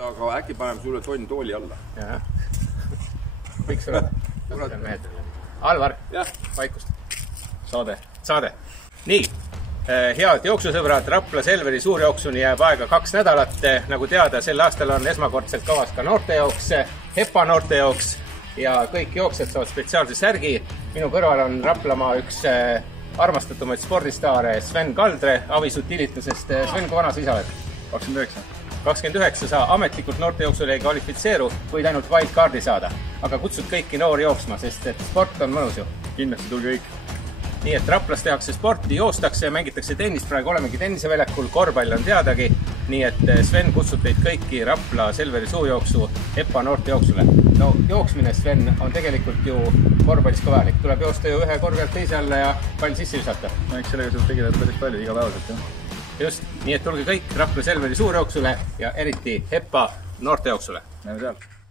Aga äkki paneme sulle tonn tooli alla. Võiks olla. Alvar, vaikust. Saade. Nii, head jooksusõbrad, Rapla Selveri suurjooksuni jääb aega 2 nädalat. Nagu teada, sel aastal on esmakordselt kavas ka noortejooks, HEPA noortejooks ja kõik jooksjad saavad spetsiaalse särgi. Minu kõrval on Raplamaa üks armastatumaid spordistaare Sven Kaldre Avisutilitusest. Sven, kui vana sa isa oled? 29 sa ametlikult noortejooksule ei kvalifitseeru, võid ainult wildcardi saada. Aga kutsud kõiki noori jooksma, sest et sport on mõnus ju. Kindlasti tulge kõik. Nii et Raplas tehakse sporti, joostakse ja mängitakse tennist. Praegu olemegi tenniseväljakul, korvpall on teadagi. Nii et Sven kutsub teid kõiki Rapla Selveri suurjooksu HEPA noortejooksule. No jooksmine, Sven, on tegelikult ju korvpallis ka vajalik. Tuleb joosta ju ühe korvi alt teise alla ja pall sisse visata. No eks sellega saab tegeleda päris palju igapäevaselt, jah. Just, nii et tulge kõik Rapla Selveri suurjooksule ja eriti HEPA noortejooksule. Näeme seal.